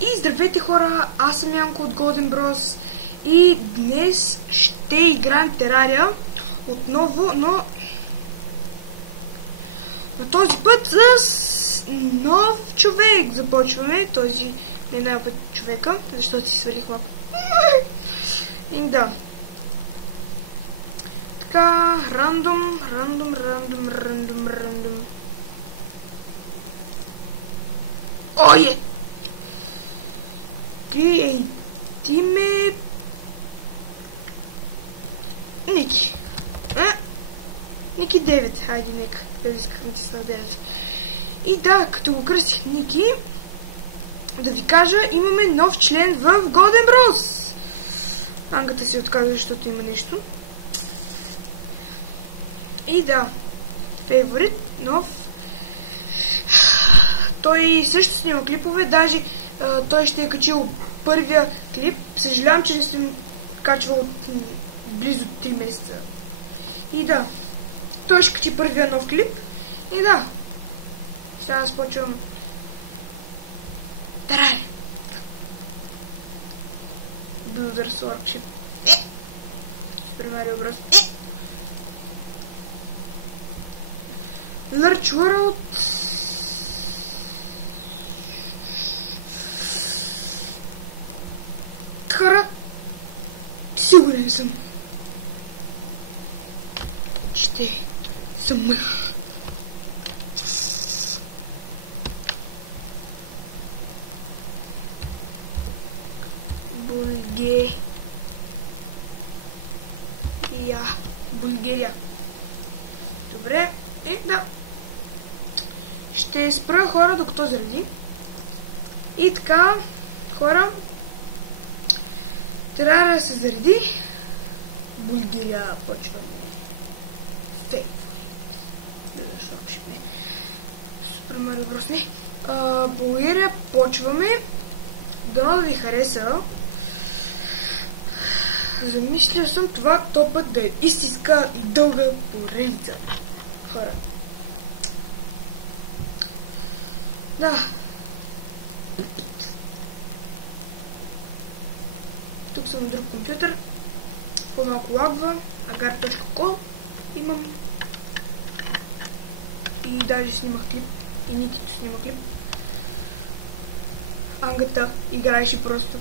И здравейте хора, аз съм Янко от Golden Bros и днес ще играем Терария отново, но на този път с нов човек започваме. Този не е най-опит човека, защото си свалих малко. И да. Така, рандом. Ое! Креатиме Ники. Ники 9. Хайде, нека. Тези исках натисна 9. И да, като го кръстих Ники, да ви кажа, имаме нов член в Golden Bros. Ангата си отказва, защото има нещо. И да, фейворит, нов. Той също снима клипове, даже той ще е качил първия клип. Съжалявам, че не съм качвал от близо 3 месеца. И да, той ще качи първия нов клип. И да, сега аз почвам Терария. Builder Workshop. Super Mario Bros. Large World. Хора, сигурен съм, ще съм мъх. Bulgaria. Добре, да. Ще спра хора докато заради. И така, хора, трябва да се заради. Bulgaria почваме. Супер Марио Брос, не. Bulgaria почваме. Дано да ви хареса. Замисля съм това този път да е истинска и дълга поредица. Хора. Да. Тук съм на друг компютър. По-малко лагва. agar.com имам. И даже снимах клип. И Никито снима клип. Ангата играеше просто.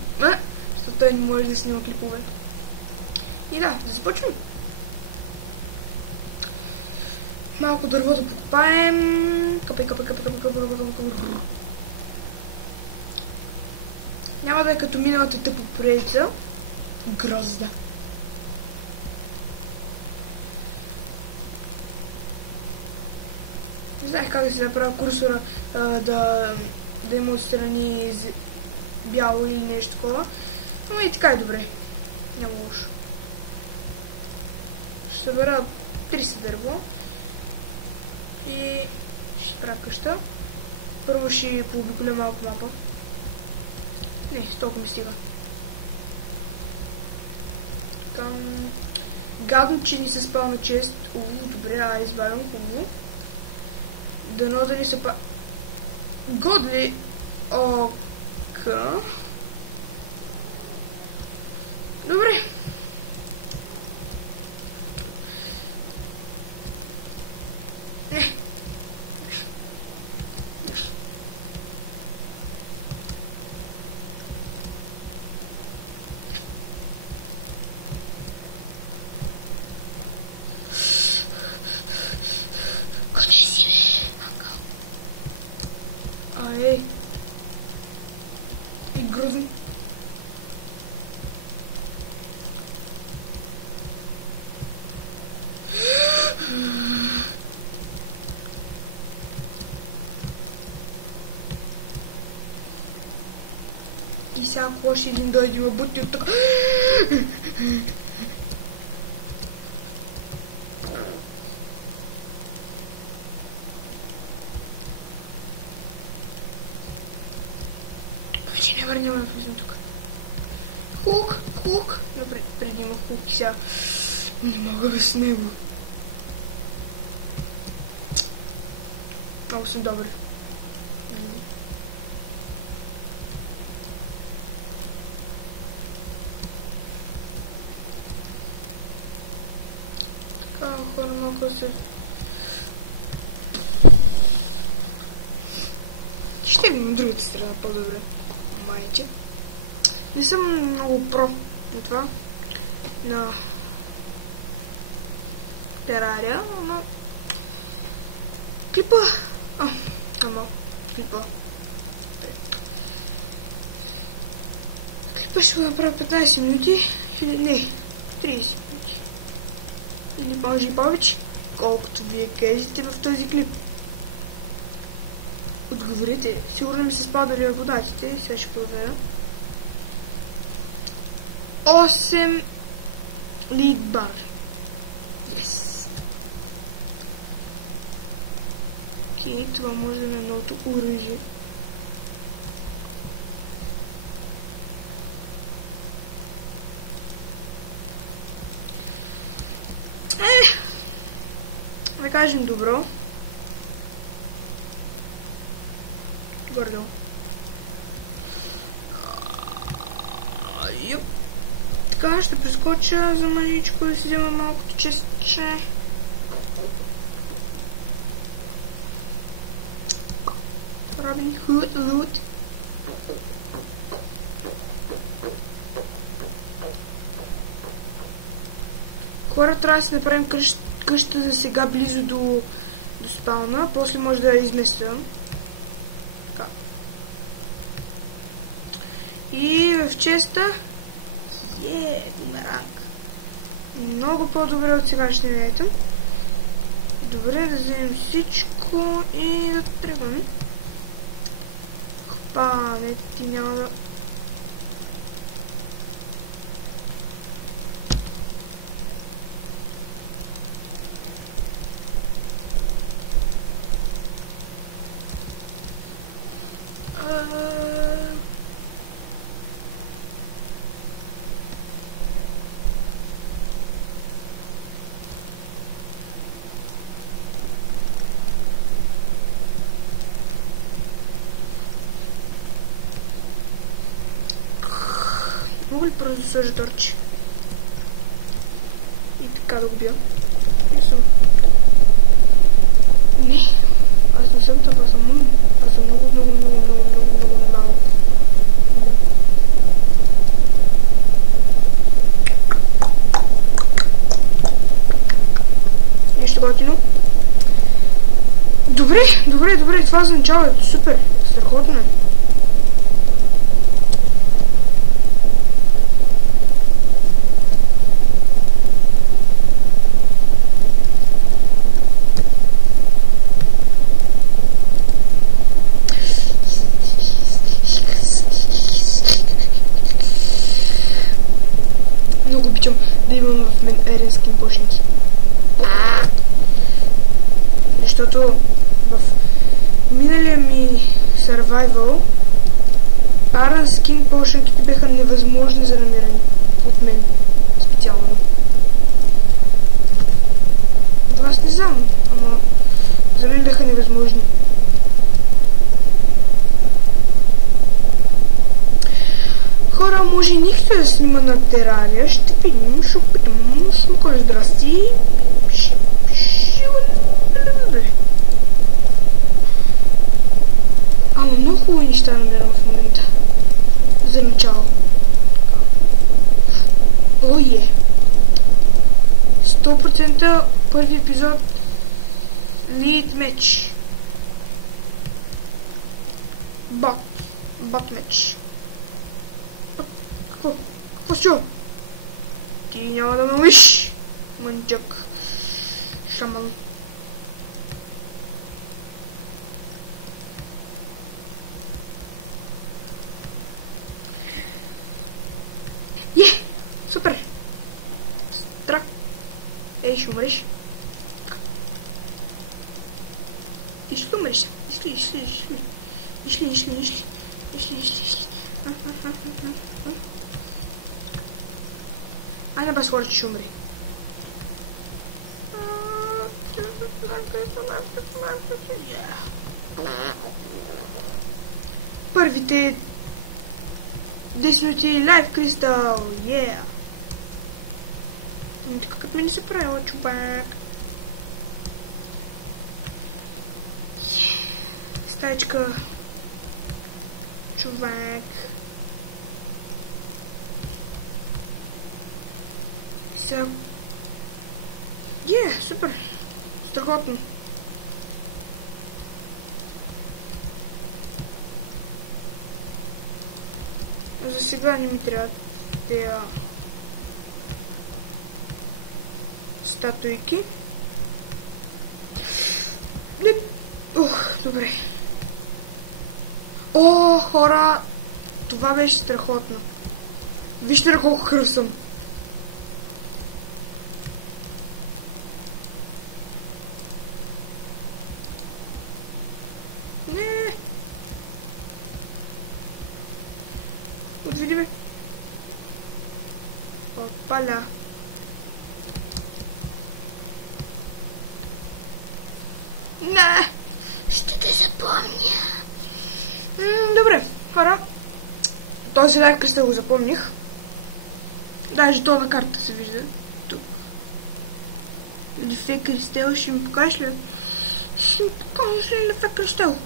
Защото той не може да снима клипове. И да започвам. Малко дърво да покопаем. Къпай. Няма да е като миналата тъпа поредица. Грозда. Не знаех как да си направя курсора да има отстрани бяло или нещо такова. Но и така е добре. Няма лошо. Ще събера 30 дърво. И ще правя къща. Първо ще пообиколя малко мапа. Не, толкова ми стига. Там... Гадно, че ни се спална чест. Добре, избавям хубаво. Дано да ни се па... Годли! Ока... Добре. И грозно. И сега още един дойде ме бути от тук. Няма да влизам тук. Хук. Но преди има хук и сега не мога без него. Много съм добър. хора, малко се... Ще видим от другата страна по-добре. Майче. Не съм много про на това. На Терария, но... Клипа... Клипа... Клипа ще го направя 15 минути. Или не, 30 минути. Или може и повече. Колкото вие кажете в този клип. Отговорите. Сигурно ми се спадали абонатите. Сега ще проверя. 8 лид бар. Yes. Окей, това може да е новото оръжие. Да кажем добро. Гордо. Юп. Така, ще прескоча за мъжичко да си взема малкото честче. Робин Худ лут. Хора, трябва да си направим къщата за сега близо до спална, после може да я изместям. Така. И в честа бумеранг. Много по-добре от сегашния етъм. Добре, да вземем всичко и да тръгваме. Хопа, не, ти няма да... Мога ли просто да сложа торч? И така да го бия? Не съм. Не. Аз не съм така, аз съм много. Аз съм много малко. Нещо готино. Добре, това за началото. Супер. Страхотно е. Много обичам да имам в мен еренски бошенки. Защото в миналия ми survival Iron Skin пошенките бяха невъзможни за намиране от мен специално. Аз не знам, ама за мен бяха невъзможни. Хора, може никто да снима на Терария, ще видим, ще опитам, ще му кажа здрасти. Ама много хубави неща намирам в момента. За начало. Ое! 100% първи епизод Lead Match. Bot Match. Какво си? Ти няма да ме умиш, мънчак. Шаман. Супер! Страх! Ей, ще умреш. Ти ще умреш. Ишли. Айде без хора, че ще умри. Първите 10 минути лайв кристал. Така като ми не се правила чубак. стаечка. Човек. Сега... Супер. Страхотно. За сега не ми трябва тези статуйки. Добре. О, хора! Това беше страхотно. Вижте на колко кръв съм. Не. Отвиди ме. Опаля. Не. Ще те запомня. Добре, хора. Този лайв кръста го запомних. Даже това на карта се вижда. Тук. Лифе Кристел, ще ми покажеш ли? Ще ми покажеш ли Лифе Кристел?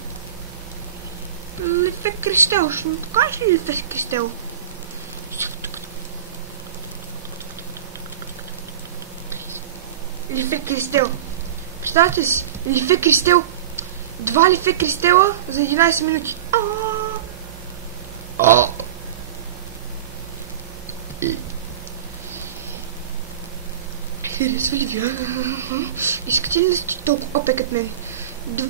Лифе Кристел, ще ми покажеш ли Лифе Кристел? Лифе Кристел. Представете си, Лифе Кристел. 2 Лифе Кристела за 11 минути. Харесва ли ви? Искате ли да сте толкова опек от мен? 2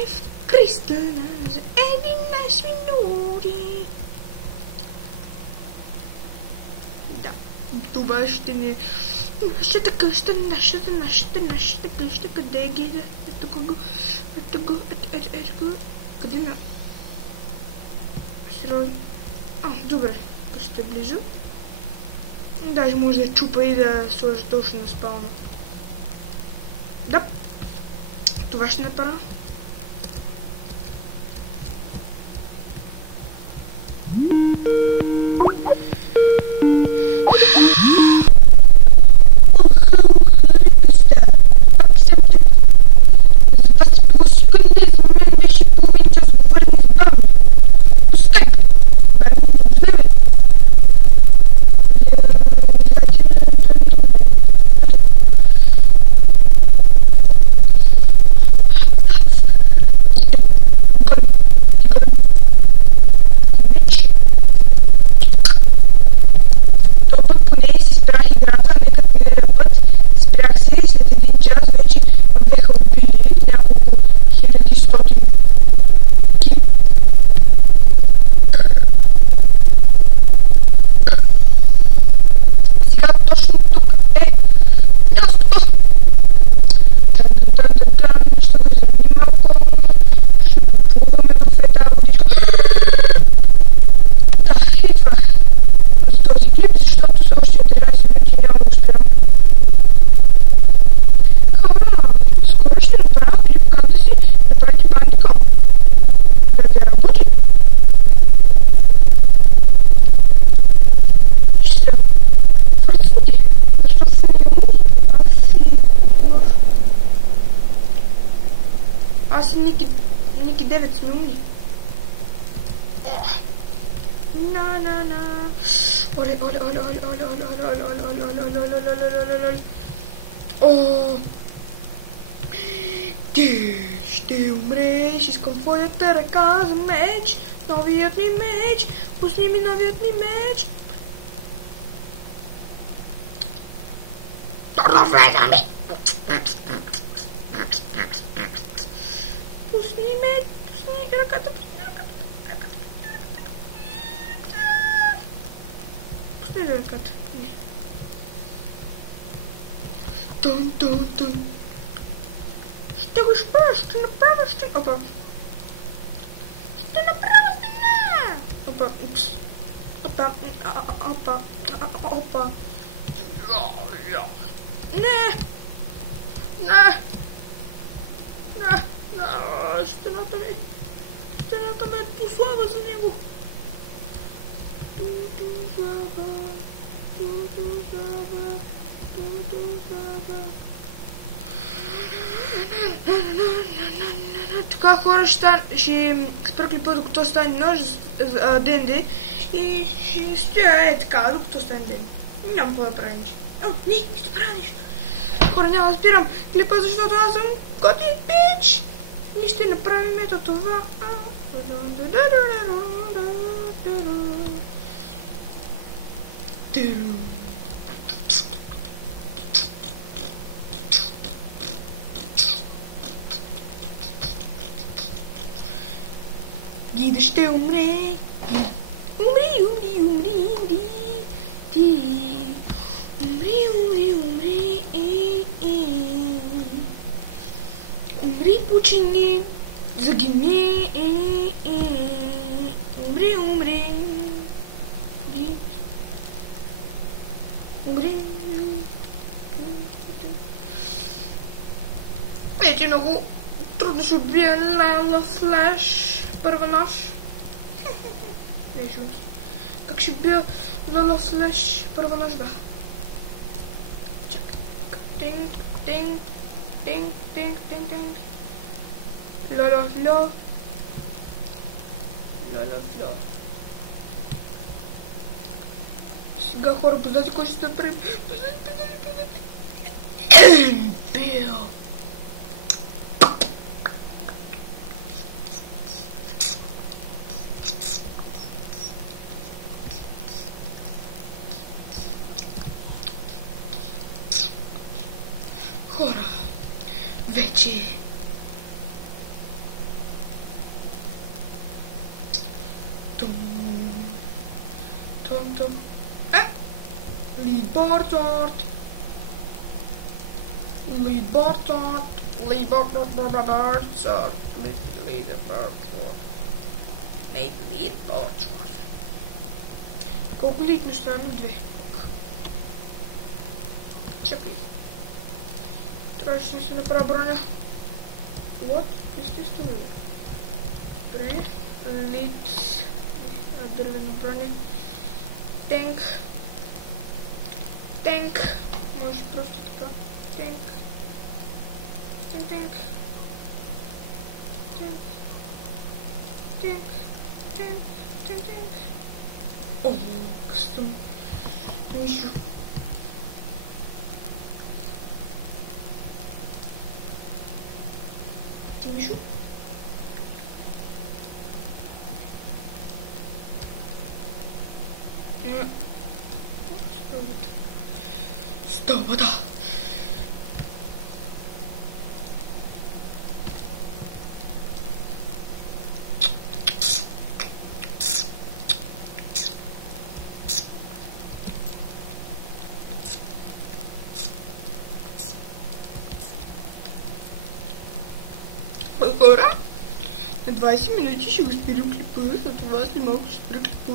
Лифе Кристела за 11 минути. Да, това ще не... Нашата къща, нашата къща, къде е гида? Ето го. Къде на... Добре, къща е близо. Даже може да чупа и да сложа точно на спална. Да, това ще направя. Аз и Ники 9 сме умни. Оле. Ти ще умреш, искам твоята ръка за меч. Новият ми меч, пусни ми новият ми меч. Пусни ръката. Пусни ръката. Тун. Ще го спра, ще направя. Опа. Ще направя стена. Опа. Не. Стената ме е послава за него. Така, така хора ще спра клипа докато стане нощ, денде и ще стоя така докато стане ден. Няма какво да правя нищо. Не, ще правя нищо. Хора, няма да спирам клипа, защото аз съм готин пич. И ще направим ето това. Гида ще умре. Умри, умри, умри, умри. Ти. Умри, умри, умри. Умри, почини. Загини. Умри, умри. Умри. Вече много трудно ще убия Лайла Флеш. Първа нощ. Как ще бия Лайла Флеш първа нощ, да. Чакай. Тинг, тинг, тинг, тинг, тинг, тинг. Лайла Фло. Лайла Фло. Сега хора, познати кой ще направим. Бил. Хора, вече Том. Либорторт. Колко лик неща на две? Чакай. Трябваше да си направя броня. Вот, естествено. Добре. Лит. Дървена броня. Танк. Може просто така. Танк. О, къстъм. Нищо. Нищо. Стопата. Хора, на 20 минути ще го спирам клипа, за това си малко ще спира клипа.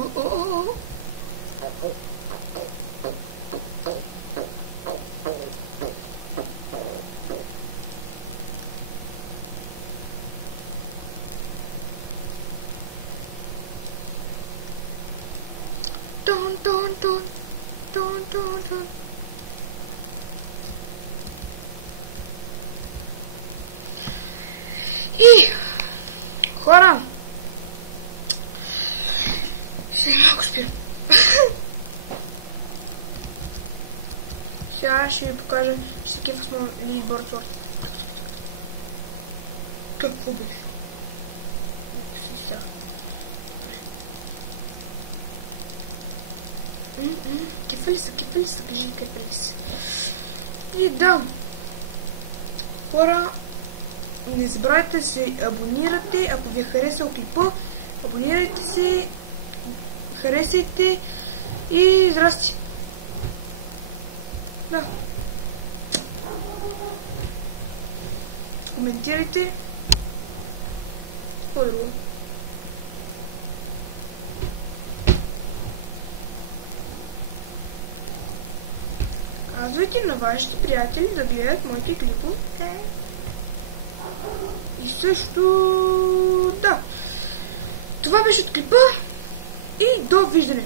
Дон. И хора, сега малко спирам. Сега ще ви покажа, ще се кефа с моят Либорторт. Какво беше? Кефали са, кажи кефали са. И да, хора, не забравяйте да се абонирате, ако ви е харесал клипа, абонирайте се, харесайте и здрасти. Да. Коментирайте. По-друго. Казвайте на вашите приятели да гледат моите клипове. И също, да. Това беше от клипа и довиждане.